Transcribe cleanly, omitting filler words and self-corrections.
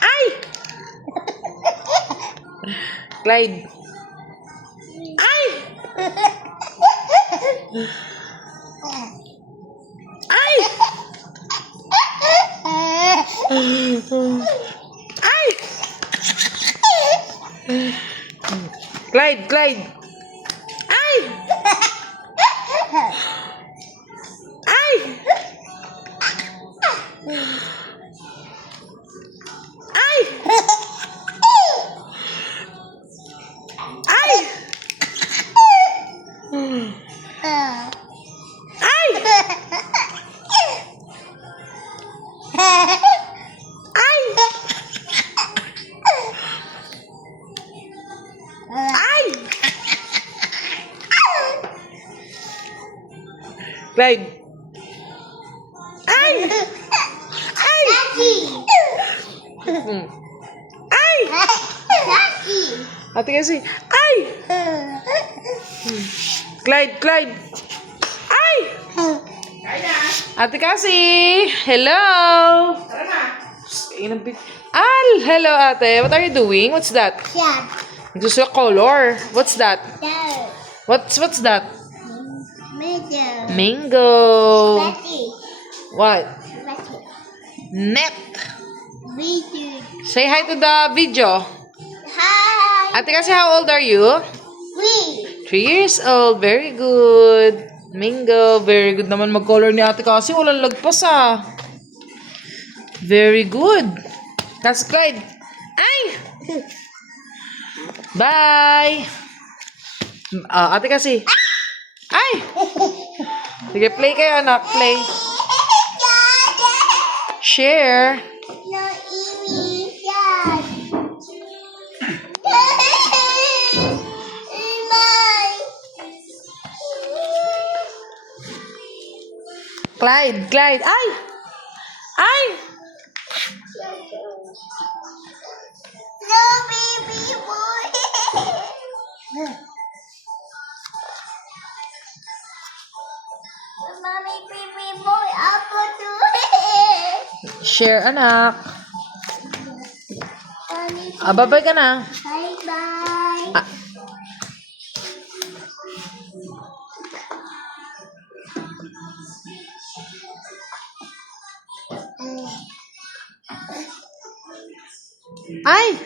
Ay! Clyde. Ay! Ay! Ay! Clyde. Ay! Ay! Ay! Ay! Ay! Ay! Ay! Clyde. Ay! Ay! Ay! Ate kasi. Ay! Clyde. Ay! Ate kasi. Hello. Al, hello ate. What are you doing? What's that? Just a color. What's that? What's that? Mango. What? Net. Say hi to the video. Hi. Ate kasi, how old are you? 3. 3 years old. Very good. Mango. Very good naman mag-color ni ate kasi. Walang lagpas ah. Very good. Kasi Clyde. Ay! Bye! Ate kasi. Ay! Sige, play kayo anak. Play. Share. No, Amy, Dad. Clyde. Ay! Ay! No, baby boy. Mommy, baby boy, ako to. Share anak. Mommy, Babay ka na. bye-bye. Ah, ay!